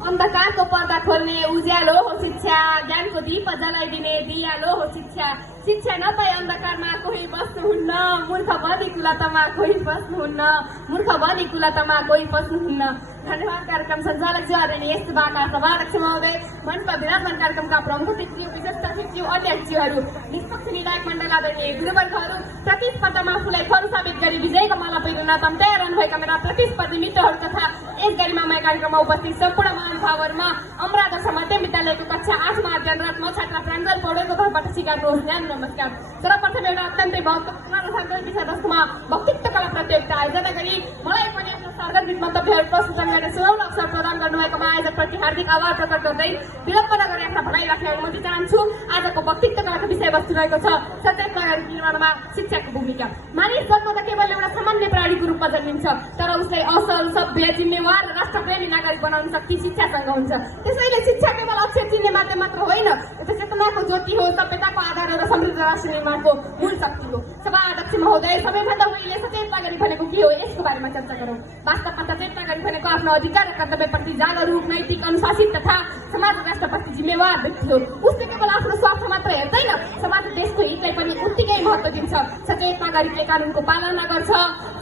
अन्धकारको पर्दा खोल्ने उज्यालो हो शिक्षा, ज्ञानको दीप जलाइदिने दियालो हो शिक्षा। शिक्षा नपाई अन्धकारमा कोही बस्नुहुन्न, मूर्ख बनी कुलतमा कोही बस्नुहुन्न, मूर्ख बनी कुलतमा कोही बस्नुहुन्न। धन्यवाद। कार्यक्रम सञ्चालक ज्यू आदरणीय यस्तोबाट सभाध्यक्ष महोदय, मञ्चमा विराजमान कार्यक्रमका प्रमुख अतिथिज्यू, विशेष अतिथिज्यू, अध्यक्षज्यूहरू, निष्पक्ष विधायक मण्डल आदरणीय गुरुवर्गहरू, प्रतिस्पर्धामा आफूलाई खरु साबित गरी विजयको माला पहिर्न तयार रहनुभएका मेरा प्रतिस्पर्धी मित्रहरू तथा यस गरिमामय कार्यक्रममा उपस्थित सम्पूर्ण महानुभावहरूमा अमरादर्श मध्य विद्यालयको कक्षा 8 मा अध्ययनरत म छात्रा प्राञ्जल पौडेलको तर्फबाट स्वीकार्नुहोस् न्यानो नमस्कार। सर्वप्रथम एउटा अत्यन्तै महत्त्वपूर्ण विषयवस्तुमा वक्तृत्व कला प्रतियोगिता आयोजना गरी मलाई पनि आफ्नो सार्वजनिक मन्तव्यहरू प्रस्तुत गर्ने सुनौलो अवसर प्रदान गर्नुभएकोमा आयोजकप्रति हार्दिक आभार प्रकट गर्दै विलम्ब नगरी आफ्ना भनाइ राख्ने अनुमति चाहन्छु। आजको वक्तृत्व कलाको विषयवस्तु रहेको छ सचेत नागरिक निर्माणमा शिक्षाको भूमिका। मानिस जन्मदा केवल एउटा सामान्य प्राणीको रूपमा जन्मिन्छ, तर उसलाई असल, सभ्य, जिम्मेवार र राष्ट्रप्रेमी नागरिक बनाउन शक्ति शिक्षासँग हुन्छ। त्यसैले शिक्षा केवल अक्षर चिन्ने माध्यम मात्र होइन, यो चेतनाको ज्योति हो, सभ्यताको आधार र समृद्ध राष्ट्र निर्माणको मूल शक्ति हो। सभा अध्यक्ष महोदय, सबैभन्दा पहिले सचेत नागरिक भनेको के हो यसको बारेमा चर्चा गरौँ। वास्तवमा सचेत नागरिक भनेको आफ्नो अधिकार र कर्तव्यप्रति जागरुक, नैतिक, अनुशासित तथा समाज र राष्ट्रप्रति जिम्मेवार व्यक्ति हो। उसले केवल आफ्नो स्वार्थ मात्र हेर्दैन, समाज र देशको हितलाई पनि उत्तिकै महत्त्व दिन्छ। सचेत नागरिकले कानुनको पालना गर्छ,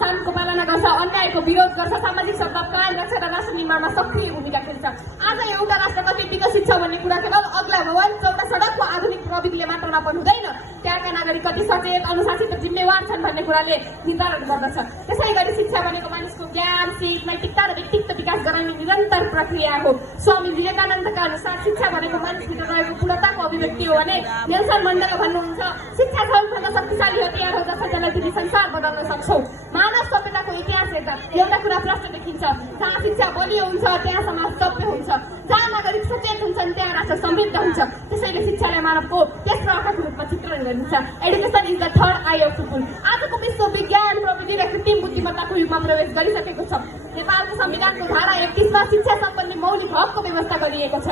शासनको पालना गर्छ, अन्यायको विरोध गर्छ, सामाजिक सद्भाव कायम राख्छ र राष्ट्र निर्माणमा सक्रिय भूमिका खेल्छ। आज एउटा राष्ट्र कति विकसित छ भन्ने कुरा केवल अग्ला भवन, चौडा सडक वा आधुनिक प्रविधिले मात्र नाप्नु हुँदैन, त्यहाँका नागरिक कति सचेत, अनुशासित र जिम्मेवार छन् भन्ने कुराले निर्धारण गर्दछ। त्यसै गरी शिक्षा भनेको मानिसको ज्ञान, सिप, नैतिकता र व्यक्तित्व विकास गराउने निरन्तर प्रक्रिया हो। स्वामी विवेकानन्दका अनुसार शिक्षा भनेको मानिसभित्र रहेको पूर्णताको अभिव्यक्ति हो भने नेल्सन मण्डेला भन्नुहुन्छ, शिक्षा सबैभन्दा शक्तिशाली हतियार हो जसले तिमी संसार बदल्न सक्छौ। मानव सभ्यताको इतिहास हेर्दा एउटा कुरा प्रश्न देखिन्छ, जहाँ शिक्षा बलियो हुन्छ त्यहाँ समाज सभ्य हुन्छ, जहाँ नागरिक सचेत हुन्छन् त्यहाँ राष्ट्र समृद्ध हुन्छ। त्यसैले शिक्षाले मानवको तेस्रो आँखाको रूपमा चित्रण गरिन्छ। Education is the third I of people. आजको विश्व विज्ञान, प्रविधि र कृत्रिम बुद्धिमत्ताको युगमा प्रवेश गरिसकेको छ। नेपालको संविधानको धारा 31 मा शिक्षा सम्बन्धी मौलिक हकको व्यवस्था गरिएको छ।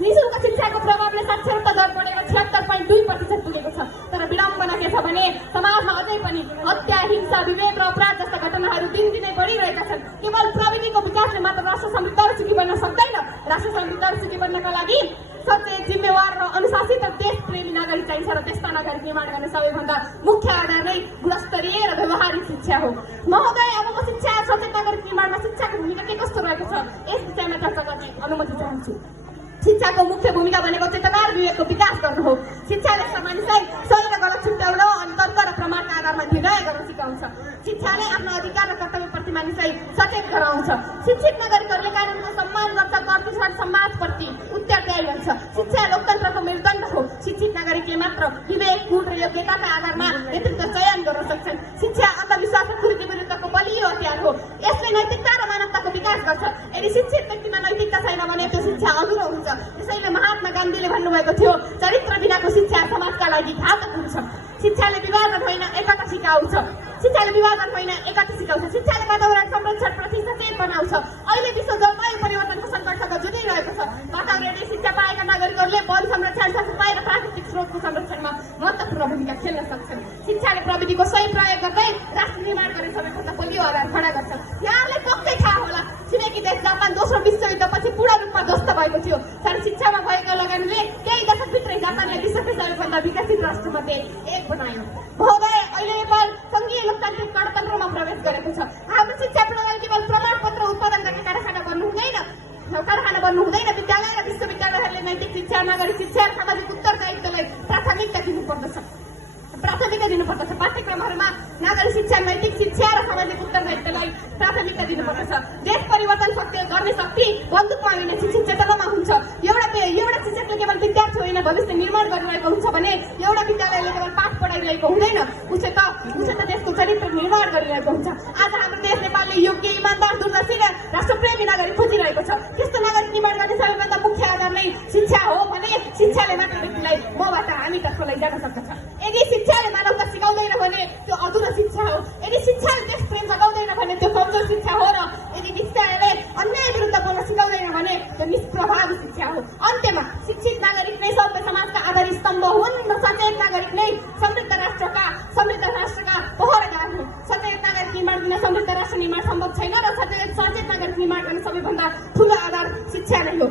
निःशुल्क शिक्षाको प्रभावले साक्षरता दर बढेर 76.2% पुगेको छ। तर विडम्बना के छ भने समाजमा अझै पनि हत्या, हिंसा, विवेक र अपराध जस्ता घटनाहरू दिनदिनै बढिरहेका छन्। केवल प्रविधिको विकासले मात्र राष्ट्र समृद्ध र सुखी बन्न सक्दैन। राष्ट्र समृद्ध र सुखी बन्नका लागि सचेत, जिम्मेवार र अनुशासित र देशप्रेमी नागरिक चाहिन्छ र त्यस्ता नागरिक निर्माण गर्ने सबैभन्दा मुख्य आधार नै गुणस्तरीय र व्यवहारिक शिक्षा हो। महोदय, अबको शिक्षा सचेत नागरिक निर्माणमा शिक्षाको भूमिका के कस्तो रहेको छ यस विषयमा चर्चा गर्ने अनुमति चाहन्छु। शिक्षाको मुख्य भूमिका भनेको चेतना र विवेकको विकास गर्नु हो। शिक्षाले मानिसलाई सही र गलत छुट्याउन अनि तर्क र प्रमाणका आधारमा निर्णय गर्न सिकाउँछ। शिक्षाले आफ्नो अधिकार र कर्तव्यप्रति मानिसलाई सचेत गराउँछ। शिक्षित नागरिकहरूले कानुनको सम्मान गर्छ, कर्तृत्व समाजप्रति उत्तरदायी हुन्छ। शिक्षा लोकतन्त्रको मेरुदण्ड हो। शिक्षित नागरिकले मात्र विवेक, गुण र योग्यताका आधारमा नेतृत्व चयन गर्न सक्छन्। शिक्षा अन्धविश्वास र कुरीति विरुद्धको बलियो हतियार हो। यसले नैतिकता र मानवताको विकास गर्छ। यदि शिक्षित व्यक्तिमा नैतिकता छैन भने त्यो शिक्षा अधुरो हुन्छ। त्यसैले महात्मा गान्धीले भन्नुभएको थियो, चरित्र बिनाको शिक्षा समाजका लागि घातक हुन्छ। शिक्षाले विभाजन होइन एकता सिकाउँछ। शिक्षाले विभाजन होइन एकता सिकाउँछ। शिक्षाले वातावरण संरक्षण प्रति सचेत बनाउँछ। अहिले विश्व जलवायु परिवर्तनको सङ्कटसँग जुझिरहेको छ। वातावरणीय शिक्षा पाएका नागरिकहरूले वन संरक्षण, सफाइ र प्राकृतिक स्रोतको संरक्षणमा महत्त्वपूर्ण भूमिका खेल्न सक्छन्। शिक्षाले प्रविधिको सही प्रयोग गर्दै राष्ट्र निर्माण गर्ने सबैभन्दा बलियो आधार खडा गर्छ। यहाँले पक्कै थाहा होला, छिमेकी देश जापान दोस्रो विश्वयुद्धपछि पूर्ण रूपमा ध्वस्त भएको थियो, तर शिक्षामा भएको लगानीले केही दशकभित्रै जापानले विश्वकै सबैभन्दा विकसित राष्ट्रमध्ये एक बनायो। महोदय, अहिले नेपाल सङ्घीय लोकतान्त्रिक गणतन्त्रमा प्रवेश गरेको छ। हाम्रो शिक्षा प्रणाली केवल प्रमाणपत्र उत्पादन गर्ने कारखाना बन्नु हुँदैन। विद्यालय र विश्वविद्यालयहरूले नैतिक शिक्षा, नागरिक शिक्षा र सामाजिक उत्तरदायित्वलाई प्राथमिकता दिनुपर्दछ। पाठ्यक्रमहरूमा नागरिक शिक्षा, नैतिक शिक्षा र सामाजिक उत्तरदायित्वलाई प्राथमिकता दिनुपर्दछ। देश परिवर्तन गर्ने शक्ति बन्दुकमा होइन, शिक्षित चेतनामा हुन्छ। एउटा शिक्षकले केवल विद्यार्थी होइन भविष्य निर्माण गरिरहेको हुन्छ भने एउटा विद्यालयले केवल पाठ पढाइरहेको हुँदैन, उसले त देशको चरित्र निर्माण गरिरहेको हुन्छ। आज हाम्रो देश नेपालले योग्य, इमान्दार, दूरदर्शी र राष्ट्रप्रेमी नागरिक खोजिरहेको छ। त्यस्तो नागरिक निर्माण गर्ने सबैभन्दा मुख्य आधार नै शिक्षा हो भने शिक्षाले मात्र व्यक्तिलाई मबाट हामीतर्फ लैजान सक्दछ। यदि शिक्षाले मानवता सिकाउँदैन भने त्यो अधुरो शिक्षा हो। यदि शिक्षाले देश प्रेम जगाउँदैन भने त्यो कमजोर शिक्षा हो। र यदि शिक्षाले अन्याय विरुद्ध बोल्न सिकाउँदैन भने त्यो निष्प्रभावी शिक्षा हो। अन्त्यमा शिक्षित नागरिक नै सभ्य समाजका आधार स्तम्भ हुन् र सचेत नागरिक नै समृद्ध राष्ट्रका पहरेदार हुन्। सचेत नागरिक निर्माण बिना समृद्ध राष्ट्र निर्माण सम्भव छैन र सचेत नागरिक निर्माण गर्ने सबैभन्दा ठुलो आधार शिक्षा नै हो।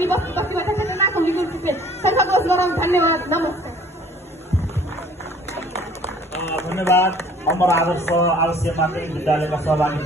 हामी वस्तु व्यक्तिगत घटनाको विकृति संख्याकोश गरौँ। धन्यवाद, नमस्कार। धन्यवाद। अमर आदर्श आवासीय माध्यमिक विद्यालयका सहभागी